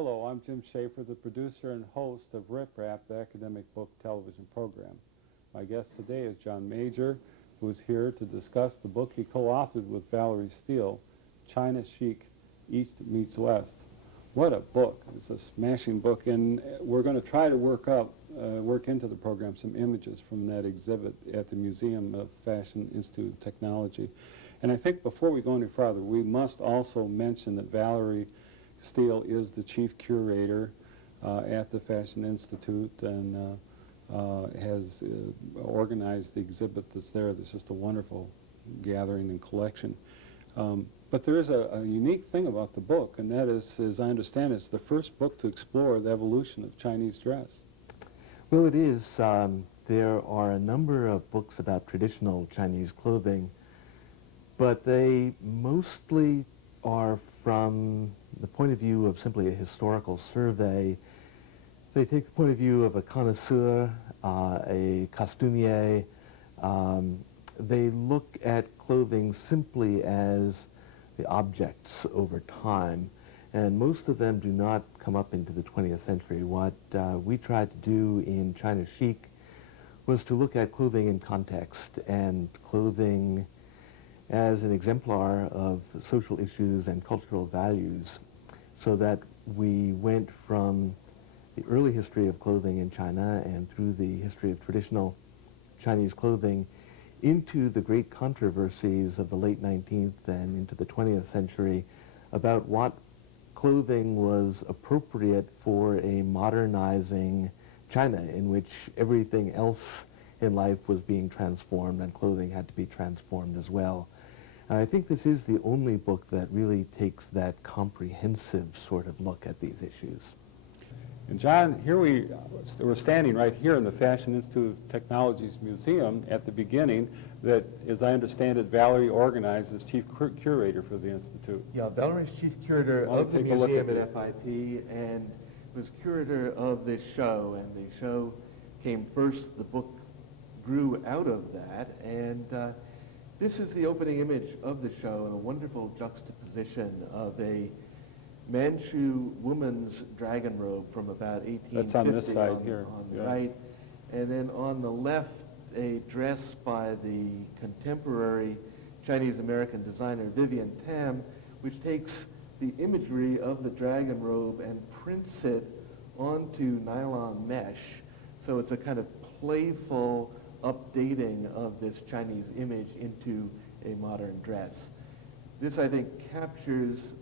Hello, I'm Jim Schaefer, the producer and host of Rip Rap, the academic book television program. My guest today is John Major, who is here to discuss the book he co-authored with Valerie Steele, China Chic, East Meets West. What a book. It's a smashing book, and we're going to try to work into the program some images from that exhibit at the Museum of Fashion Institute of Technology. And I think before we go any farther, we must also mention that Valerie Steele is the chief curator at the Fashion Institute and has organized the exhibit that's there. There's just a wonderful gathering and collection. But there is a unique thing about the book, and that is, as I understand it, it's the first book to explore the evolution of Chinese dress. Well, it is. There are a number of books about traditional Chinese clothing, but they mostly are from the point of view of simply a historical survey. They take the point of view of a connoisseur, a costumier. They look at clothing simply as the objects over time, and most of them do not come up into the 20th century. What we tried to do in China Chic was to look at clothing in context and clothing as an exemplar of social issues and cultural values, so that we went from the early history of clothing in China and through the history of traditional Chinese clothing into the great controversies of the late 19th and into the 20th century about what clothing was appropriate for a modernizing China in which everything else in life was being transformed and clothing had to be transformed as well. And I think this is the only book that really takes that comprehensive sort of look at these issues. And John, here we're standing right here in the Fashion Institute of Technology's museum at the beginning that, as I understand it, Valerie organized as chief curator for the Institute. Yeah, Valerie's chief curator of the museum at FIT and was curator of this show, and the show came first. The book grew out of that, and this is the opening image of the show, and a wonderful juxtaposition of a Manchu woman's dragon robe from about 1850. That's on this side here. On the right. And then on the left, a dress by the contemporary Chinese-American designer Vivienne Tam, which takes the imagery of the dragon robe and prints it onto nylon mesh. So it's a kind of playful updating of this Chinese image into a modern dress. This, I think, captures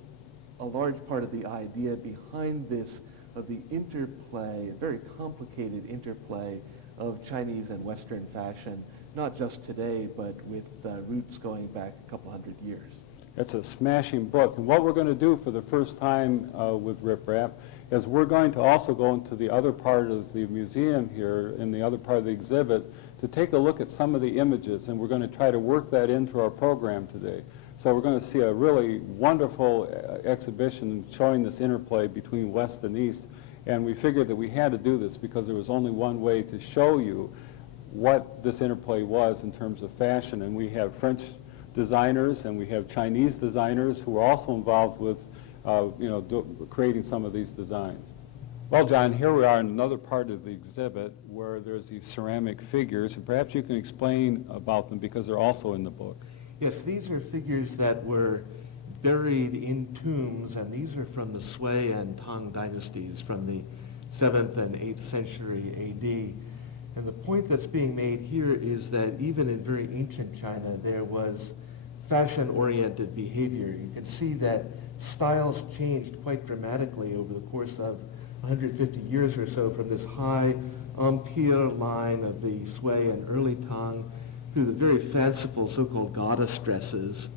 a large part of the idea behind this, of the interplay, a very complicated interplay of Chinese and Western fashion, not just today, but with roots going back a couple hundred years. It's a smashing book. And what we're going to do for the first time with Rip Rap is we're going to also go into the other part of the museum here, in the other part of the exhibit, to take a look at some of the images, and we're going to try to work that into our program today. So we're going to see a really wonderful exhibition showing this interplay between West and East, and we figured that we had to do this because there was only one way to show you what this interplay was in terms of fashion. And we have French designers and we have Chinese designers who are also involved with creating some of these designs. Well, John, here we are in another part of the exhibit where there's these ceramic figures, and perhaps you can explain about them because they're also in the book. Yes, these are figures that were buried in tombs, and these are from the Sui and Tang dynasties from the 7th and 8th century A.D. And the point that's being made here is that even in very ancient China, there was fashion-oriented behavior. You can see that styles changed quite dramatically over the course of 150 years or so, from this high empire line of the Sui and early Tang through the very fanciful so-called goddess dresses,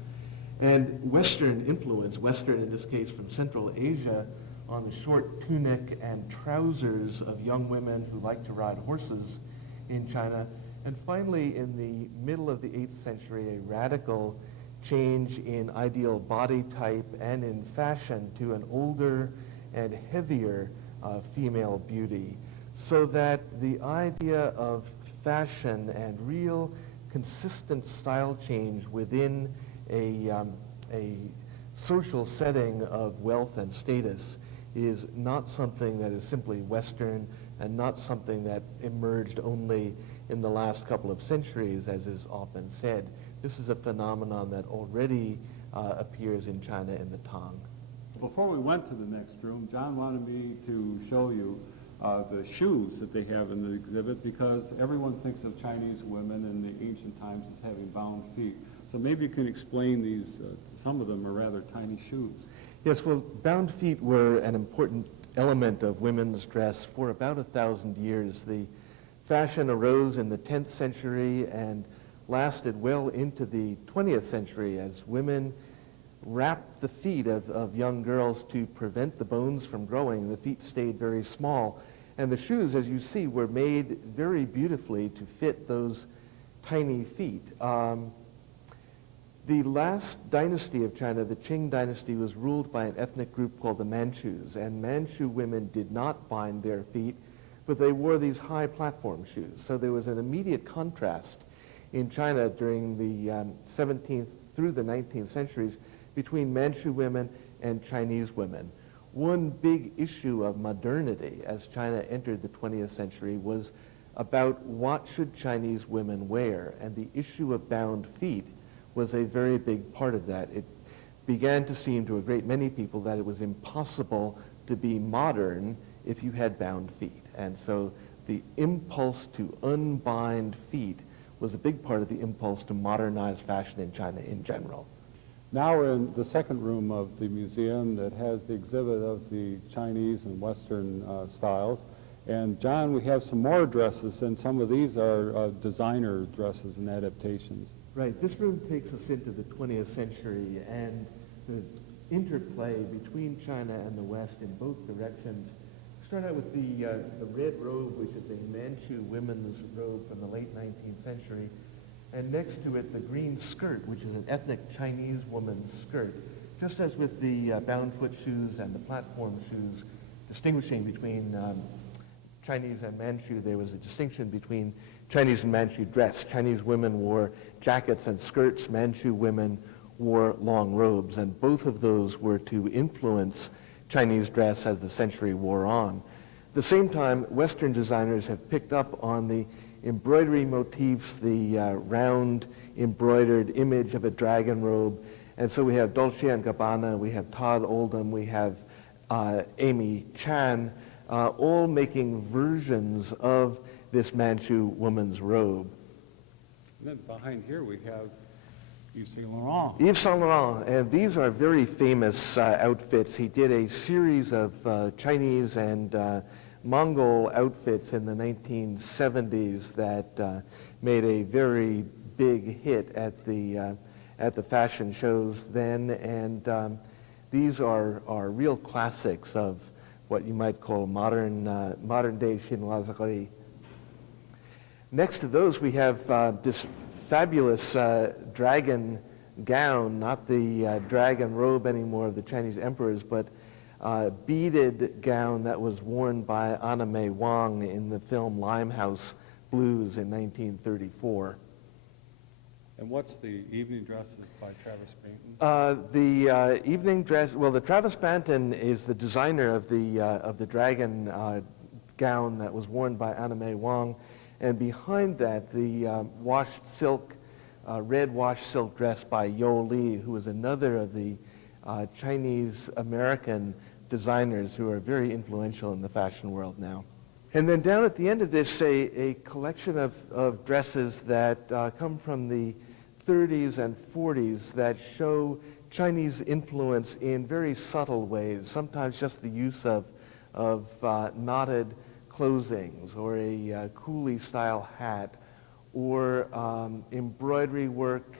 and Western influence, Western in this case from Central Asia, on the short tunic and trousers of young women who like to ride horses in China. And finally, in the middle of the 8th century, a radical change in ideal body type and in fashion to an older and heavier female beauty, so that the idea of fashion and real consistent style change within a social setting of wealth and status is not something that is simply Western and not something that emerged only in the last couple of centuries, as is often said. This is a phenomenon that already appears in China in the Tang. Before we went to the next room, John wanted me to show you the shoes that they have in the exhibit, because everyone thinks of Chinese women in the ancient times as having bound feet. So maybe you can explain these, some of them are rather tiny shoes. Yes, well, bound feet were an important element of women's dress for about 1,000 years. The fashion arose in the 10th century and lasted well into the 20th century as women wrapped the feet of young girls to prevent the bones from growing. The feet stayed very small. And the shoes, as you see, were made very beautifully to fit those tiny feet. The last dynasty of China, the Qing dynasty, was ruled by an ethnic group called the Manchus, and Manchu women did not bind their feet, but they wore these high platform shoes. So there was an immediate contrast in China during the 17th through the 19th centuries between Manchu women and Chinese women. One big issue of modernity as China entered the 20th century was about what should Chinese women wear, and the issue of bound feet was a very big part of that. It began to seem to a great many people that it was impossible to be modern if you had bound feet. And so the impulse to unbind feet was a big part of the impulse to modernize fashion in China in general. Now we're in the second room of the museum that has the exhibit of the Chinese and Western styles. And John, we have some more dresses, and some of these are designer dresses and adaptations. Right. This room takes us into the 20th century, and the interplay between China and the West in both directions. Start out with the red robe, which is a Manchu women's robe from the late 19th century. And next to it, the green skirt, which is an ethnic Chinese woman's skirt. Just as with the bound foot shoes and the platform shoes, distinguishing between Chinese and Manchu, there was a distinction between Chinese and Manchu dress. Chinese women wore jackets and skirts. Manchu women wore long robes, and both of those were to influence Chinese dress as the century wore on. At the same time, Western designers have picked up on the embroidery motifs, the round embroidered image of a dragon robe. And so we have Dolce & Gabbana, we have Todd Oldham, we have Amy Chan, all making versions of this Manchu woman's robe. And then behind here we have Yves Saint Laurent. Yves Saint Laurent, and these are very famous outfits. He did a series of Chinese and Mongol outfits in the 1970s that made a very big hit at the fashion shows then, and these are real classics of what you might call modern day chinoiserie. Next to those, we have this fabulous dragon gown, not the dragon robe anymore of the Chinese emperors, but beaded gown that was worn by Anna May Wong in the film Limehouse Blues in 1934. And what's the evening dresses by Travis Banton? The evening dress, well, the Travis Banton is the designer of the dragon gown that was worn by Anna May Wong, and behind that, the washed silk, red washed silk dress by Yo Li, who is another of the Chinese-American designers who are very influential in the fashion world now. And then down at the end of this, a collection of dresses that come from the 30s and 40s that show Chinese influence in very subtle ways, sometimes just the use of knotted closings or a coolie-style hat or embroidery work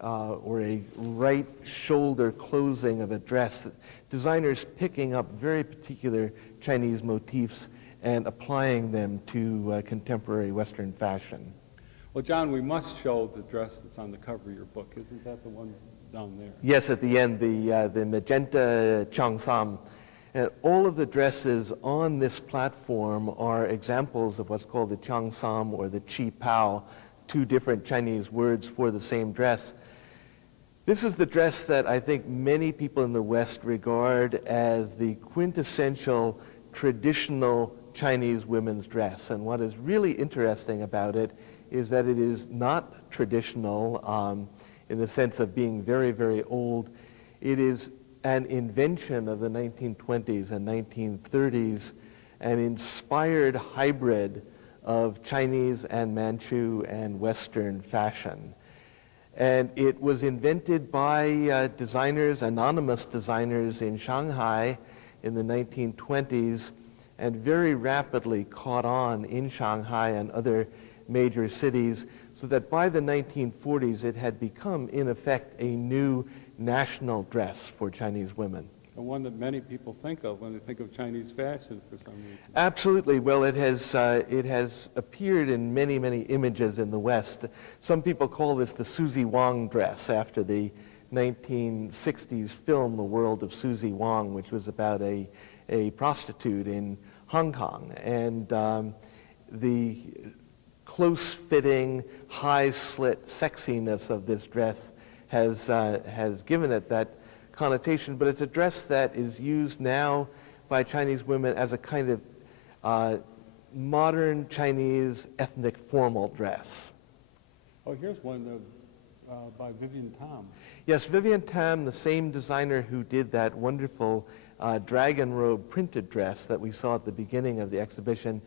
or a right shoulder closing of a dress. Designers picking up very particular Chinese motifs and applying them to contemporary Western fashion. Well, John, we must show the dress that's on the cover of your book. Isn't that the one down there? Yes, at the end, the magenta Changsam. And all of the dresses on this platform are examples of what's called the Changsam or the Chipao, two different Chinese words for the same dress. This is the dress that I think many people in the West regard as the quintessential traditional Chinese women's dress. And what is really interesting about it is that it is not traditional in the sense of being very, very old. It is an invention of the 1920s and 1930s, an inspired hybrid of Chinese and Manchu and Western fashion. And it was invented by designers, anonymous designers in Shanghai in the 1920s, and very rapidly caught on in Shanghai and other major cities, so that by the 1940s it had become, in effect, a new national dress for Chinese women. And one that many people think of when they think of Chinese fashion for some reason. Absolutely. Well, it has appeared in many, many images in the West. Some people call this the Susie Wong dress, after the 1960s film The World of Susie Wong, which was about a prostitute in Hong Kong. And the close-fitting, high-slit sexiness of this dress has given it that connotation, but it's a dress that is used now by Chinese women as a kind of modern Chinese ethnic formal dress. Oh, here's one by Vivienne Tam. Yes, Vivienne Tam, the same designer who did that wonderful dragon robe printed dress that we saw at the beginning of the exhibition,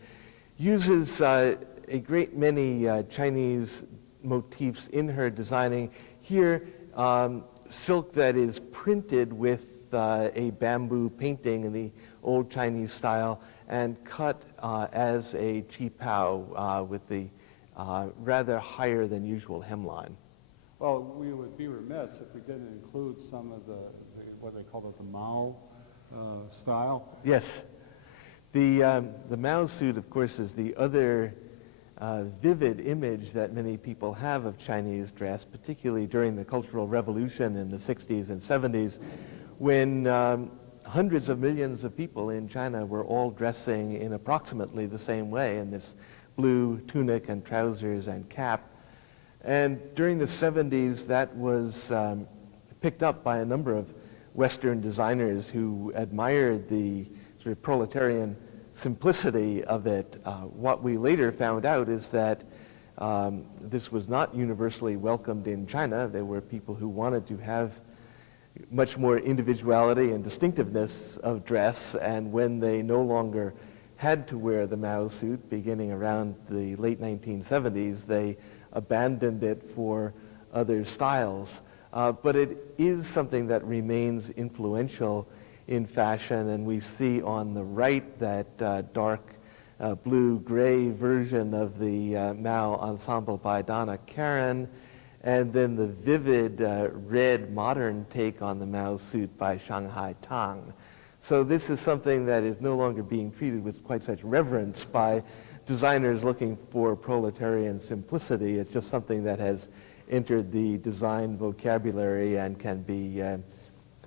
uses a great many Chinese motifs in her designing. Here, silk that is printed with a bamboo painting in the old Chinese style and cut as a Chipao with the rather higher than usual hemline. Well, we would be remiss if we didn't include some of the what they call it, the Mao style. Yes. The Mao suit, of course, is the other vivid image that many people have of Chinese dress, particularly during the Cultural Revolution in the 60s and 70s, when hundreds of millions of people in China were all dressing in approximately the same way, in this blue tunic and trousers and cap. And during the 70s, that was picked up by a number of Western designers who admired the sort of proletarian simplicity of it. What we later found out is that this was not universally welcomed in China. There were people who wanted to have much more individuality and distinctiveness of dress, and when they no longer had to wear the Mao suit beginning around the late 1970s, they abandoned it for other styles. But it is something that remains influential in fashion, and we see on the right that dark blue-gray version of the Mao ensemble by Donna Karan, and then the vivid red modern take on the Mao suit by Shanghai Tang. So this is something that is no longer being treated with quite such reverence by designers looking for proletarian simplicity. It's just something that has entered the design vocabulary and can be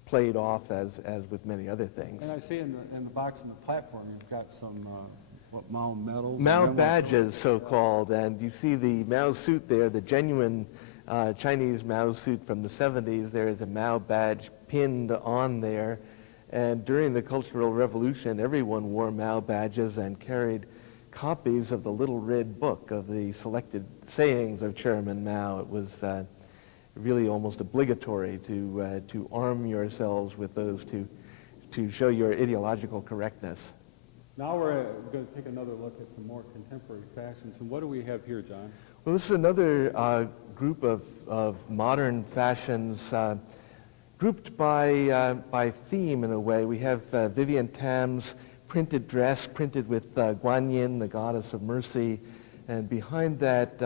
played off as with many other things. And I see in the box on the platform, you've got some what, Mao medals? Mao badges, so-called, and you see the Mao suit there, the genuine Chinese Mao suit from the 70s. There is a Mao badge pinned on there, and during the Cultural Revolution, everyone wore Mao badges and carried copies of the Little Red Book of the selected sayings of Chairman Mao. It was really almost obligatory to arm yourselves with those to show your ideological correctness. Now we're going to take another look at some more contemporary fashions. And what do we have here, John? Well, this is another group of modern fashions grouped by theme in a way. We have Vivienne Tam's printed dress, printed with Guanyin, the goddess of mercy, and behind that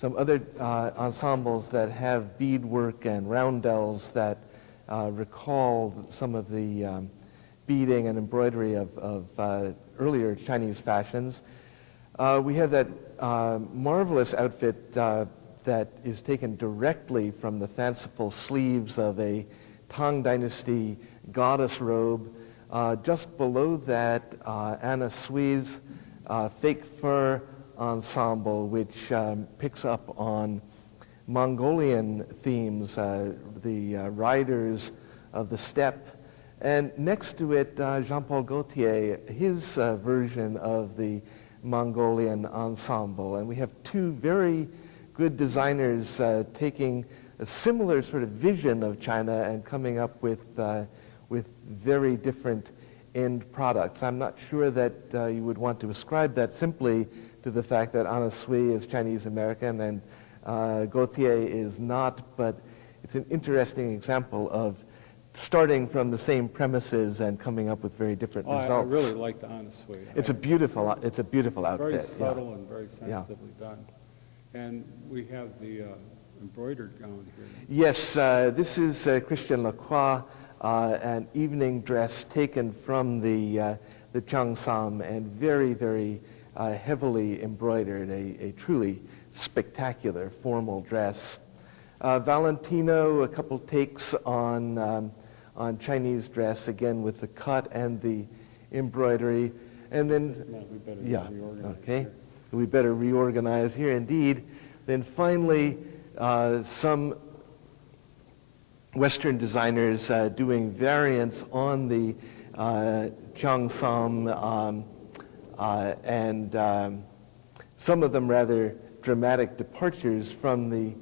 some other ensembles that have beadwork and roundels that recall some of the beading and embroidery of earlier Chinese fashions. We have that marvelous outfit that is taken directly from the fanciful sleeves of a Tang Dynasty goddess robe. Just below that, Anna Sui's fake fur ensemble, which picks up on Mongolian themes, the riders of the steppe. And next to it, Jean-Paul Gaultier, his version of the Mongolian ensemble. And we have two very good designers taking a similar sort of vision of China and coming up with very different end products. I'm not sure that you would want to ascribe that simply to the fact that Anna Sui is Chinese American and Gaultier is not, but it's an interesting example of starting from the same premises and coming up with very different results. I really like the honest way. It's a beautiful outfit. Very subtle and very sensitively done. And we have the embroidered gown here. Yes, this is Christian Lacroix, an evening dress taken from the Changsam and very, very heavily embroidered, a truly spectacular formal dress. Valentino, a couple takes on Chinese dress, again with the cut and the embroidery. And then, okay, we better reorganize here indeed. Then finally, some Western designers doing variants on the Changsam, and some of them rather dramatic departures from the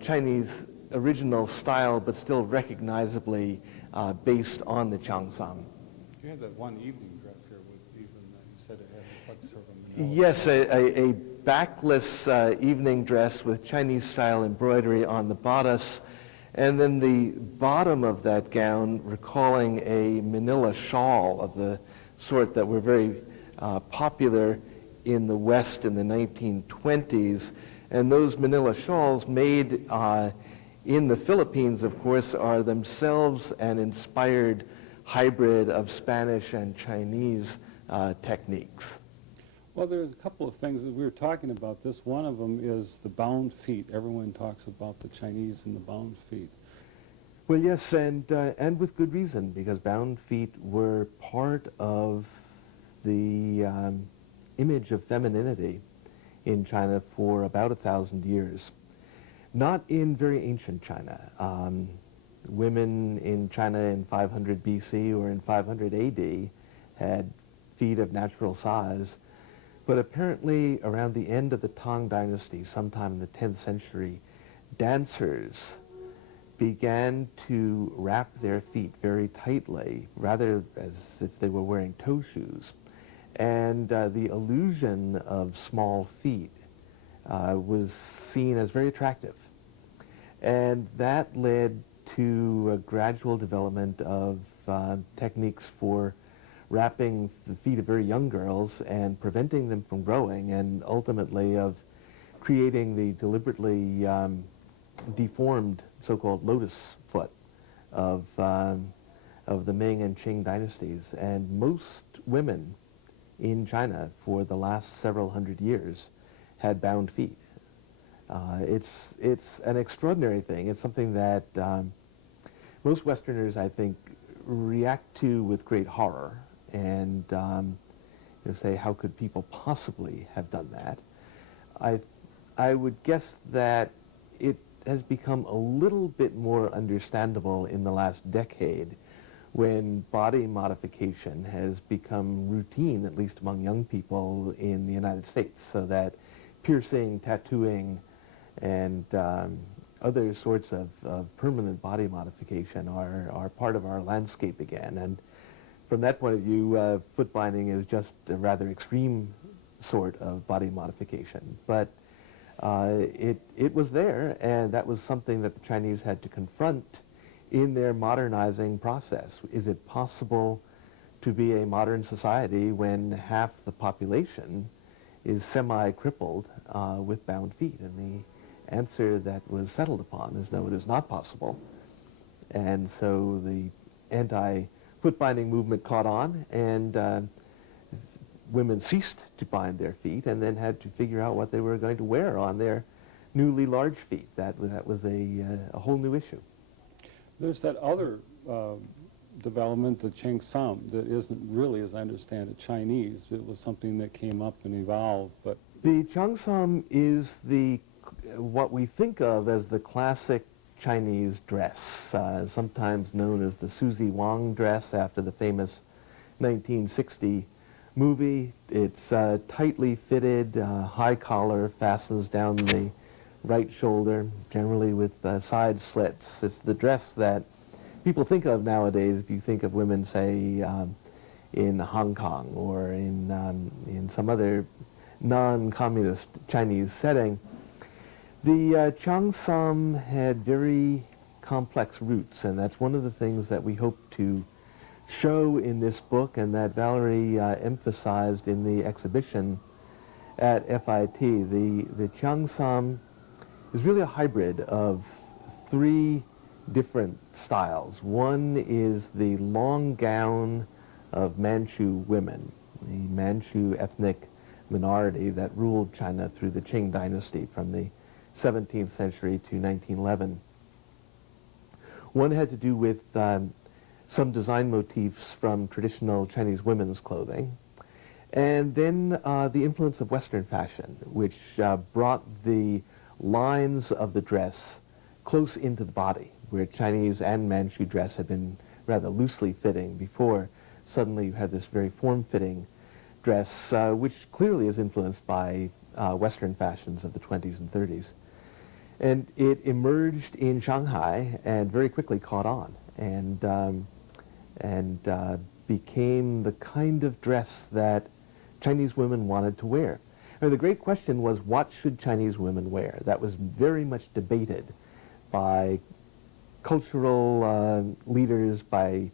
Chinese original style, but still recognizably based on the Changsam. You had that one evening dress here with even, you said it had a sort of a manila. Yes, a backless evening dress with Chinese-style embroidery on the bodice, and then the bottom of that gown recalling a manila shawl of the sort that were very popular in the West in the 1920s. And those manila shawls made in the Philippines, of course, are themselves an inspired hybrid of Spanish and Chinese techniques. Well, there's a couple of things that we were talking about this. One of them is the bound feet. Everyone talks about the Chinese and the bound feet. Well, yes, and with good reason, because bound feet were part of the image of femininity in China for about 1,000 years. Not in very ancient China. Women in China in 500 BC or in 500 AD had feet of natural size, but apparently around the end of the Tang Dynasty, sometime in the 10th century, dancers began to wrap their feet very tightly, rather as if they were wearing toe shoes. And the illusion of small feet was seen as very attractive. And that led to a gradual development of techniques for wrapping the feet of very young girls and preventing them from growing, and ultimately of creating the deliberately deformed so-called lotus foot of the Ming and Qing dynasties. And most women in China for the last several hundred years had bound feet. It's an extraordinary thing. It's something that most Westerners, I think, react to with great horror and say, how could people possibly have done that? I would guess that it has become a little bit more understandable in the last decade, when body modification has become routine, at least among young people in the United States, so that piercing, tattooing, and other sorts of permanent body modification are part of our landscape again. And from that point of view, foot binding is just a rather extreme sort of body modification. But it was there, and that was something that the Chinese had to confront in their modernizing process. Is it possible to be a modern society when half the population is semi-crippled with bound feet? And the answer that was settled upon is no, it is not possible. And so the anti-foot binding movement caught on, and women ceased to bind their feet and then had to figure out what they were going to wear on their newly large feet. That was a whole new issue. There's that other development, the Changsam, that isn't really, as I understand it, Chinese. It was something that came up and evolved, but... The Changsam is the what we think of as the classic Chinese dress, sometimes known as the Suzy Wang dress after the famous 1960 movie. It's tightly fitted, high collar, fastens down the right shoulder, generally with side slits. It's the dress that people think of nowadays if you think of women, say, in Hong Kong or in some other non-communist Chinese setting. The Changsam had very complex roots, and that's one of the things that we hope to show in this book and that Valerie emphasized in the exhibition at FIT. The Changsam is really a hybrid of three different styles. One is the long gown of Manchu women, the Manchu ethnic minority that ruled China through the Qing dynasty from the 17th century to 1911. One had to do with some design motifs from traditional Chinese women's clothing, and then the influence of Western fashion, which brought the lines of the dress close into the body, where Chinese and Manchu dress had been rather loosely fitting before. Suddenly you had this very form-fitting dress, which clearly is influenced by Western fashions of the 20s and 30s. And it emerged in Shanghai and very quickly caught on and became the kind of dress that Chinese women wanted to wear. And the great question was, what should Chinese women wear? That was very much debated by cultural leaders, by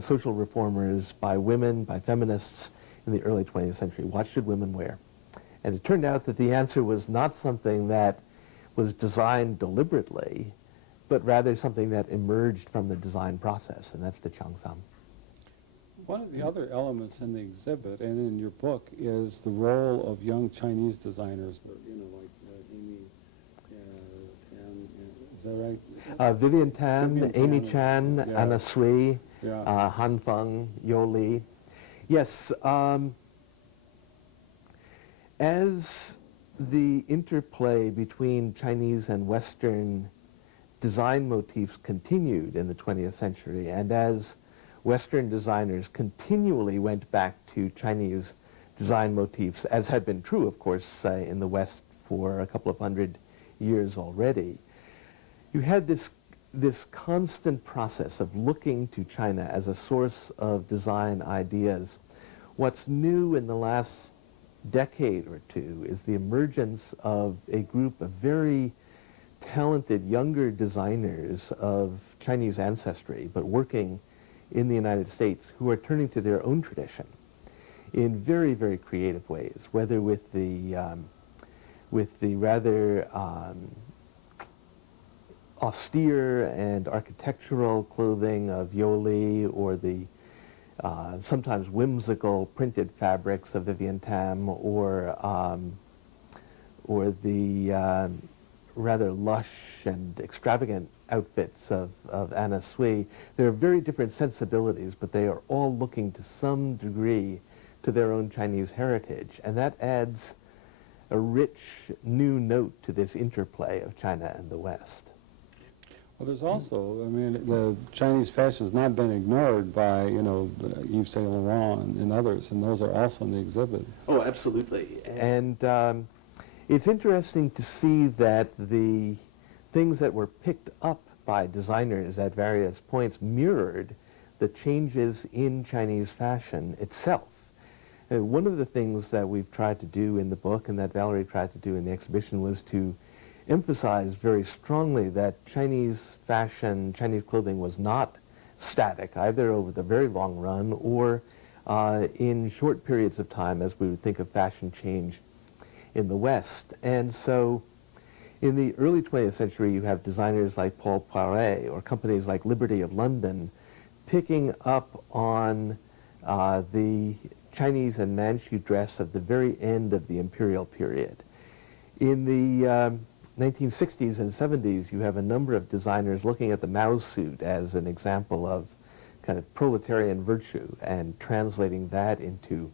social reformers, by women, by feminists in the early 20th century. What should women wear? And it turned out that the answer was not something that was designed deliberately, but rather something that emerged from the design process, and that's the Changsam. One of the other elements in the exhibit and in your book is the role of young Chinese designers, like Amy Tan, is that right? Vivian Tam, Vivian Amy Tam, Chan, yeah. Anna Sui, Yeah. Han Feng, Yo Li. Yes, as the interplay between Chinese and Western design motifs continued in the 20th century, and as Western designers continually went back to Chinese design motifs, as had been true, of course, in the West for a couple of hundred years already, you had this constant process of looking to China as a source of design ideas. What's new in the last decade or two is the emergence of a group of very talented younger designers of Chinese ancestry, but working in the United States, who are turning to their own tradition in very, very creative ways, whether with the rather austere and architectural clothing of Yoli, or the sometimes whimsical printed fabrics of Vivian Tam, or the rather lush and extravagant outfits of Anna Sui. There are very different sensibilities, but they are all looking to some degree to their own Chinese heritage, and that adds a rich new note to this interplay of China and the West. Well, there's also, the Chinese fashion has not been ignored by, Yves Saint Laurent and others, and those are also in the exhibit. Oh, absolutely. And it's interesting to see that the things that were picked up by designers at various points mirrored the changes in Chinese fashion itself. One of the things that we've tried to do in the book, and that Valerie tried to do in the exhibition, was to emphasize very strongly that Chinese fashion, Chinese clothing was not static, either over the very long run or in short periods of time, as we would think of fashion change in the West. And so in the early 20th century, you have designers like Paul Poiret or companies like Liberty of London picking up on the Chinese and Manchu dress of the very end of the imperial period. In the 1960s and 70s, you have a number of designers looking at the Mao suit as an example of kind of proletarian virtue and translating that into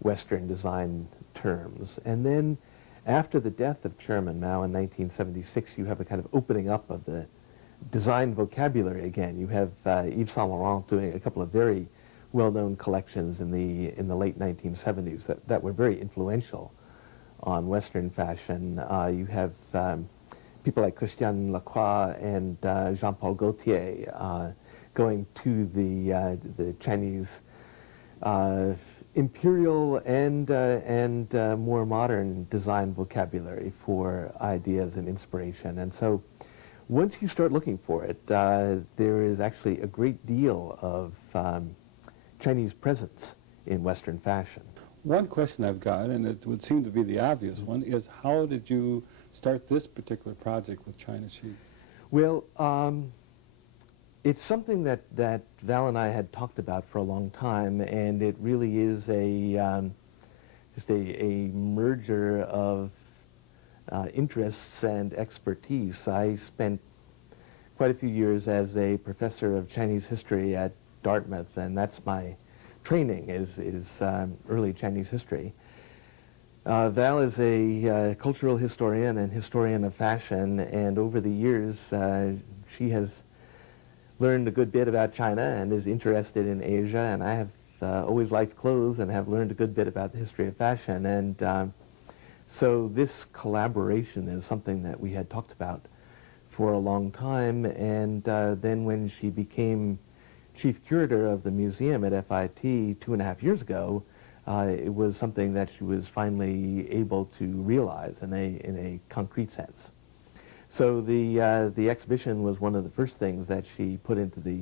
Western design terms. And then After the death of Chairman Mao in 1976, you have a kind of opening up of the design vocabulary again. You have Yves Saint Laurent doing a couple of very well-known collections in the late 1970s that were very influential on Western fashion. You have people like Christian Lacroix and Jean-Paul Gaultier going to the Chinese imperial and more modern design vocabulary for ideas and inspiration. And so once you start looking for it, there is actually a great deal of Chinese presence in Western fashion. One question I've got, and it would seem to be the obvious one, is how did you start this particular project with China Chic? Well, it's something that Val and I had talked about for a long time, and it really is just a merger of interests and expertise. I spent quite a few years as a professor of Chinese history at Dartmouth, and that's my training is early Chinese history. Val is a cultural historian and historian of fashion, and over the years she has learned a good bit about China and is interested in Asia, and I have always liked clothes and have learned a good bit about the history of fashion. And so this collaboration is something that we had talked about for a long time, and then when she became chief curator of the museum at FIT 2.5 years ago, it was something that she was finally able to realize in a concrete sense. So the exhibition was one of the first things that she put into the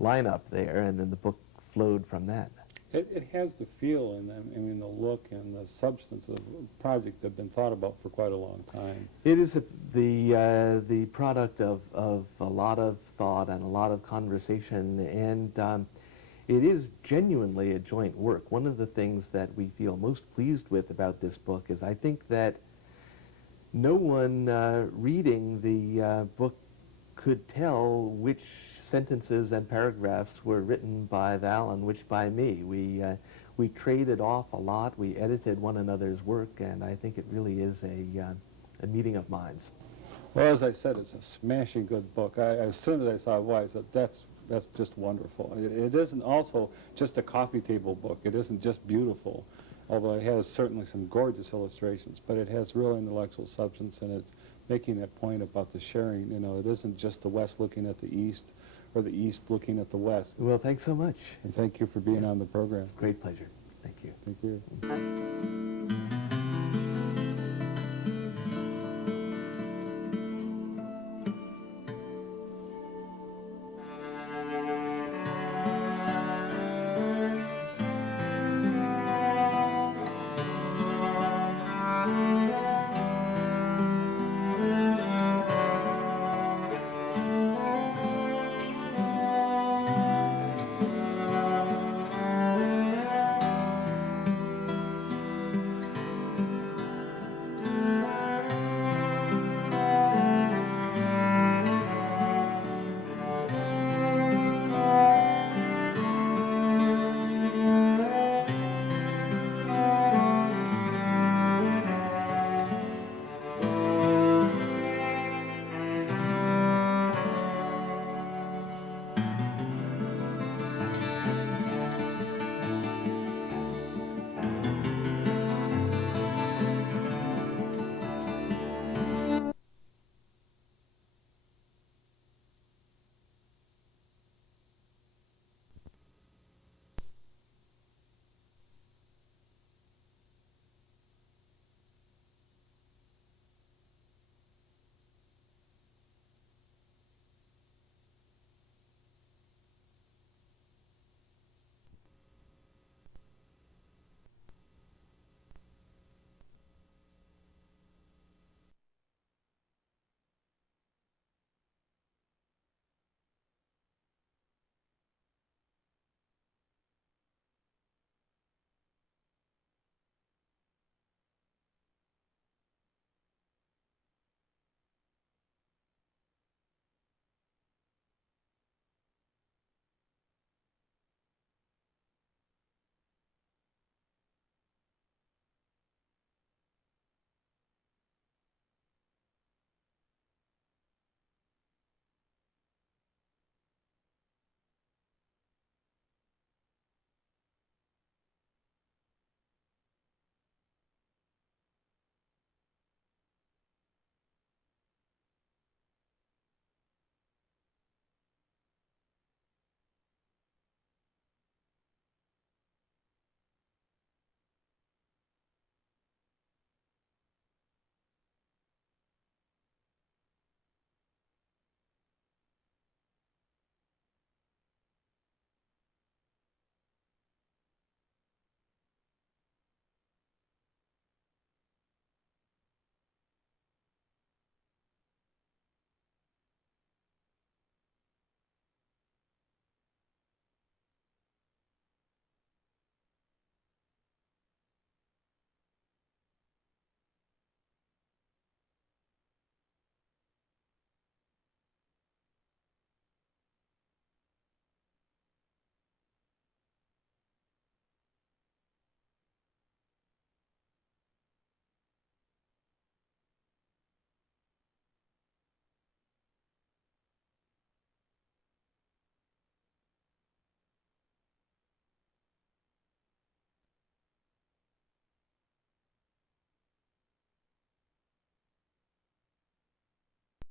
lineup there, and then the book flowed from that. It has the feel and the look and the substance of a project that had been thought about for quite a long time. It is the product of a lot of thought and a lot of conversation, and it is genuinely a joint work. One of the things that we feel most pleased with about this book is I think that no one reading the book could tell which sentences and paragraphs were written by Val and which by me. We traded off a lot. We edited one another's work, and I think it really is a meeting of minds. Well, as I said, it's a smashing good book. As soon as I saw it, I said, that's just wonderful. It isn't also just a coffee table book. It isn't just beautiful, although it has certainly some gorgeous illustrations, but it has real intellectual substance, and it's making that point about the sharing. You know, it isn't just the West looking at the East or the East looking at the West. Well, thanks so much. And thank you for being on the program. Great pleasure. Thank you. Thank you.